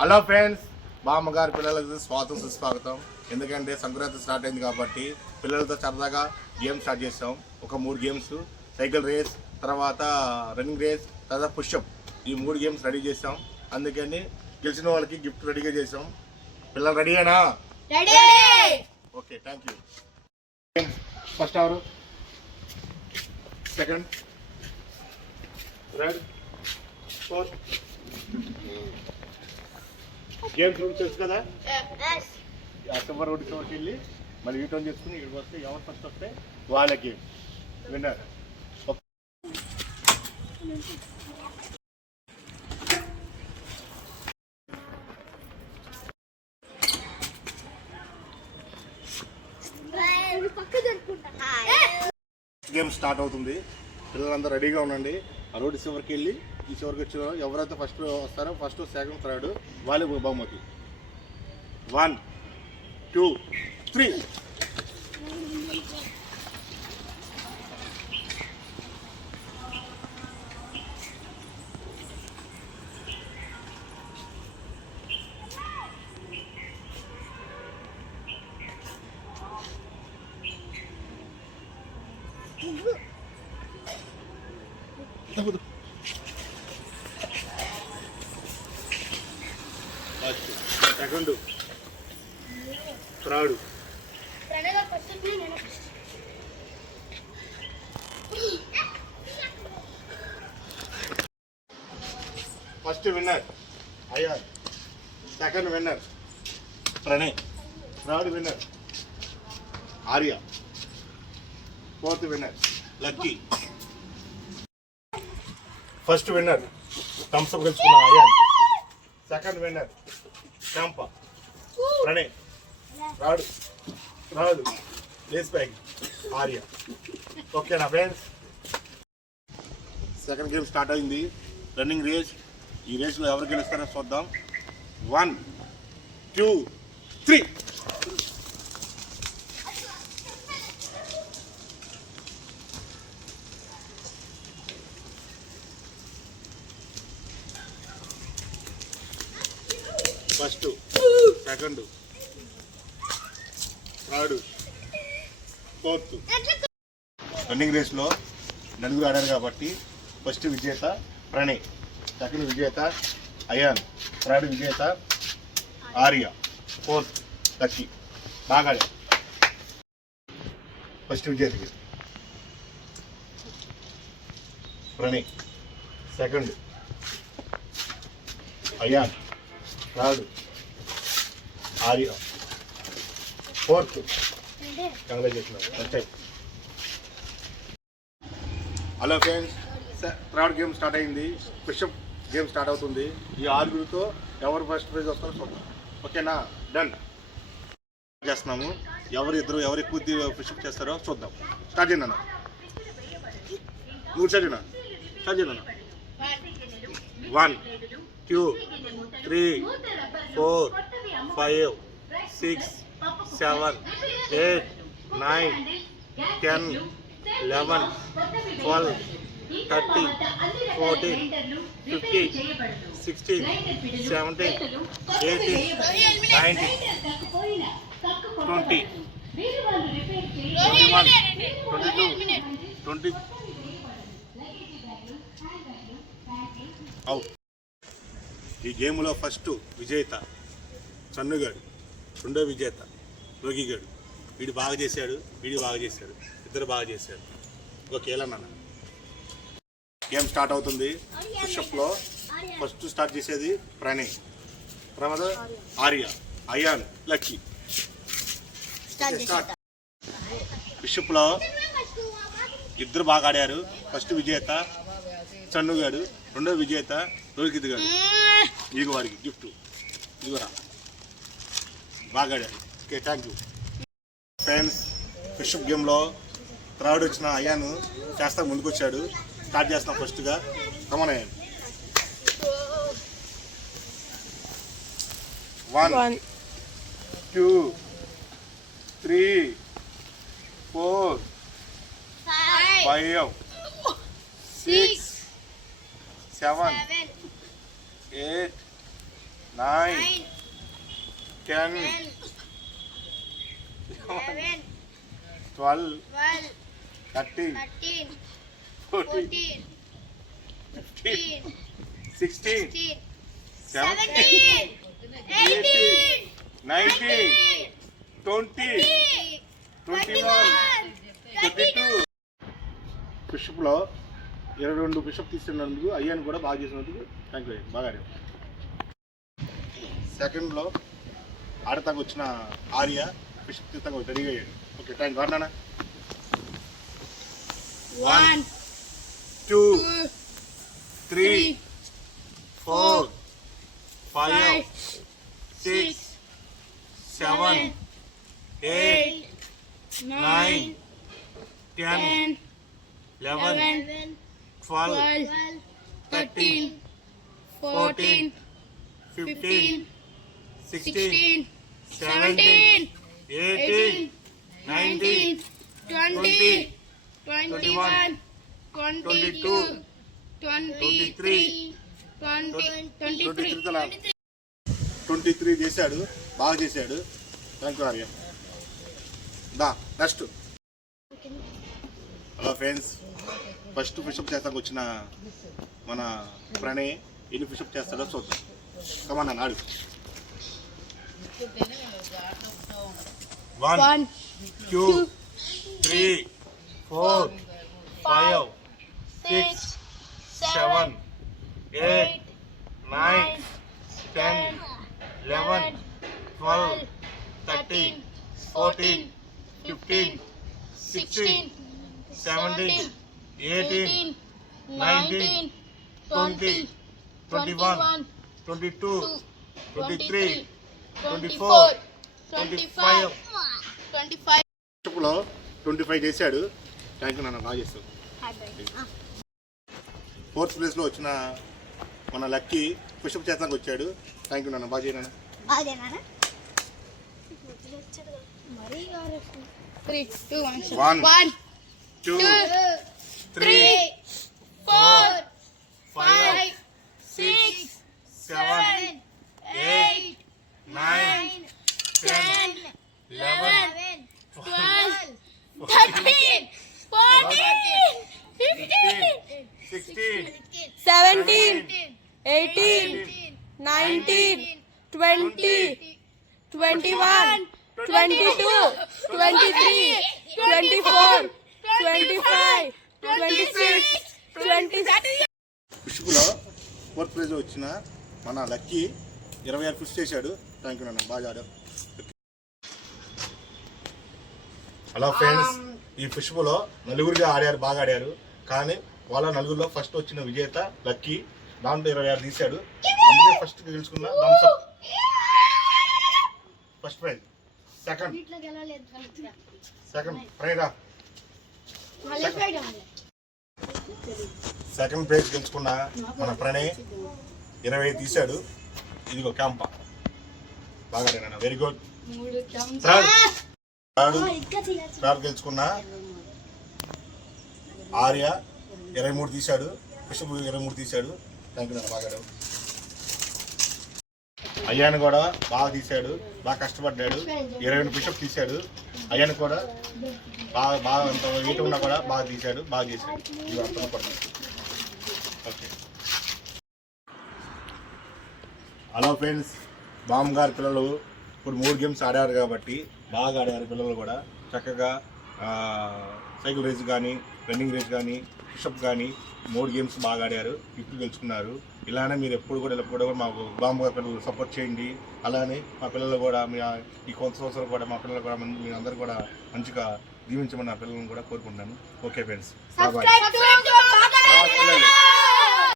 Hello friends, బామ్మగారి పిల్లలకు స్వాగతం సుస్వాగతం. ఎందుకంటే సంక్రాంతి స్టార్ట్ అయింది కాబట్టి పిల్లలతో సరదాగా గేమ్స్ స్టార్ట్ చేసాం. ఒక 3 గేమ్స్, సైకిల్ రేస్, తర్వాత రన్నింగ్ రేస్, తర్వాత పుషప్, ఈ 3 గేమ్స్ రెడీ చేసాం. అందుకని గెలిచిన వాళ్ళకి గిఫ్ట్ రెడీగా చేసాం. పిల్లలు రెడీయేనా? Okay, thank you. ఫస్ట్ ఎవరు? Second, third, fourth. Games room తెలుసు కదా, అక్టోబర్ రోడ్డు చోటుకి వెళ్ళి మళ్ళీ యూటర్న్ చేసుకుని ఇక్కడికి వస్తే ఎవరు ఫస్ట్ వస్తే వాళ్ళకి విన్నర్. గేమ్ స్టార్ట్ అవుతుంది. పిల్లలందరూ రెడీగా ఉండండి. ఆ రోడ్డు చివరికి వెళ్ళి ఈ చివరికి వచ్చిన ఎవరైతే ఫస్ట్ వస్తారో, ఫస్ట్ సెకండ్ థర్డ్ వాళ్ళే బహుమతి. 1 2 3. Second, third, first winner Ayyar, second winner Pranay, third winner Arya, fourth winner Lucky. First winner Thums Up గెలుచుకున్న అయ్యార్, సెకండ్ విన్నర్ శాంప, ప్రణయ్, రాడు లేస్ బ్యాగ్ ఆర్య. ఓకేనా ఫ్రెండ్స్? సెకండ్ గేమ్ స్టార్ట్ అయింది, రన్నింగ్ రేస్. ఈ రేస్లో ఎవరు గెలుస్తారో చూద్దాం. 1 2 3. First, second, third, fourth. Running రేస్లో నలుగురు ఆడారు కాబట్టి ఫస్ట్ విజేత ప్రణయ్, సెకండ్ విజేత అయాన్, థర్డ్ విజేత ఆర్య, ఫోర్త్ లక్కీ. బాగా first విజేతకి Pranay, second Ayan, third Arya, fourth congratulation. Hello friends, third game start అయింది. పుషప్ గేమ్ స్టార్ట్ అవుతుంది. ఈ 6గురితో ఎవరు ఫస్ట్ ప్రైజ్ వస్తారో చూద్దాం. ఓకేనా? డన్ చేస్తున్నాము. ఎవరు ఎక్కువ పుషప్ చేస్తారో చూద్దాం. స్టార్ట్ చేయండి అన్న. 3 స్టార్ట్ చేయండి. 1 2 3 4 5 6 7 8 9 10 11 12 13 14 15 16 17 18 19 20 21 22 20 అవుట్. ఈ గేమ్లో ఫస్ట్ విజేత చన్నుగాడు, రెండో విజేత రోగిగాడు. వీడు బాగా చేశాడు, వీడు బాగా చేశాడు, ఇద్దరు బాగా చేశారు. ఓకే నాన్న. గేమ్ స్టార్ట్ అవుతుంది. పుషప్లో ఫస్ట్ స్టార్ట్ చేసేది ప్రణయ్, తర్వాత ఆర్య, అయాన్, లక్కీ. స్టార్ట్. పుషప్లో ఇద్దరు బాగా ఆడారు. ఫస్ట్ విజేత చన్నుగాడు, రెండో విజేత రోహిత్ గారు. ఇదిగో వాడికి గిఫ్ట్, ఇదిగోరా, బాగా ఆడారు. Okay, thank you friends. Pushup గేమ్లో థర్డ్ వచ్చిన అయాను చేస్తా ముందుకు వచ్చాడు. స్టార్ట్ చేస్తాం ఫస్ట్గా. కమన్ అయ్యాను. 1 2 3 4 5 6 7 8 9 10 11 12 13 14 15 16 17 18 19 20 21 22 పుష్ప్లో 22 పుష్ప్ తీసుకున్నందుకు అయ్యాను కూడా బాగా చేసినందుకు థ్యాంక్ యూ బాగా సెకండ్లో ఆడతాకు వచ్చిన ఆర్య పుష్ప్ తీస్తాకు రెడీగా అయ్యాడు ఓకే థ్యాంక్ వాడినా 1 2 3 4 5 6 7 8 9 10 11 12 13 14 15 16 17 18 19 20 21 22 23 23 చేశాడు బాగా చేశాడు థ్యాంక్ యూ ఆర్య దా next hello friends first pushup చేస్తానికి వచ్చిన మన ప్రణయ్ ఎన్ని పుషప్ చేస్తాడో చూద్దాం కమన్నా నాడు 1 2 3 4 5 6 7 8 9 10 11 12 13 14 15 16 17 18 19 20 21 22 23 24 25 పుషప్లో 25 చేశాడు థ్యాంక్ యూ నాన్న బాగా చేస్తాడు ఫోర్త్ ప్లేస్లో వచ్చిన మన లక్కీ పుషప్ చేస్తానికి వచ్చాడు థ్యాంక్ యూ నాన్న బాగా చేయనా 1 2 3 4 5 6 7 8 9 10 11 12 13 14 15 16 17 18 19 20 21 22 23 24 25 26 27 పుష్పులో ఫోర్త్ ప్రైజ్లో వచ్చిన మన లక్కీ 26 పుష్ చేశాడు థ్యాంక్ యూ నాన్న బాగా ఆడారు హలో ఫ్రెండ్స్ ఈ పుష్పులో నలుగురుగా ఆడారు బాగా ఆడారు కానీ వాళ్ళ నలుగురిలో ఫస్ట్ వచ్చిన విజేత లక్కీ దాంట్లో 26 తీశాడు అందుకే ఫస్ట్ గెలుచుకున్న థమ్స్అప్ ఫస్ట్ ప్రైజ్ సెకండ్ ప్రైరా సెకండ్ ప్రైజ్ గెలుచుకున్న మన ప్రణయ్ 20 తీశాడు ఇదిగో క్యాంప బాగా ఆడాను వెరీ గుడ్ థర్డ్ గెలుచుకున్న ఆర్య 23 తీశాడు పుష్పు 23 తీశాడు థ్యాంక్ యూ బాగా ఆడాడు అయ్యాను కూడా బాగా తీశాడు బాగా కష్టపడ్డాడు 22 పుషప్ తీశాడు అయ్యాను కూడా బాగా అంత వెయిట్ ఉన్నా కూడా బాగా తీశాడు బాగా చేశాడు ఇవి అర్థం పడ్డాడు ఓకే హలో ఫ్రెండ్స్ బామ్ గారి పిల్లలు ఇప్పుడు 3 గేమ్స్ ఆడారు కాబట్టి బాగా ఆడారు పిల్లలు కూడా చక్కగా సైకిల్ రేస్ కానీ రన్నింగ్ రేస్ కానీ పుషప్ కానీ 3 గేమ్స్ బాగా ఆడారు ఇప్పుడు గెలుచుకున్నారు ఇలానే మీరు ఎప్పుడు కూడా మాకు బామ్ గారి పిల్లలు సపోర్ట్ చేయండి అలానే మా పిల్లలు కూడా మీ ఈ కొంత సంవత్సరం కూడా మా పిల్లలు కూడా మీ అందరూ కూడా మంచిగా దీవించమని నా పిల్లలను కూడా కోరుకుంటున్నాను ఓకే ఫ్రెండ్స్ బాయ్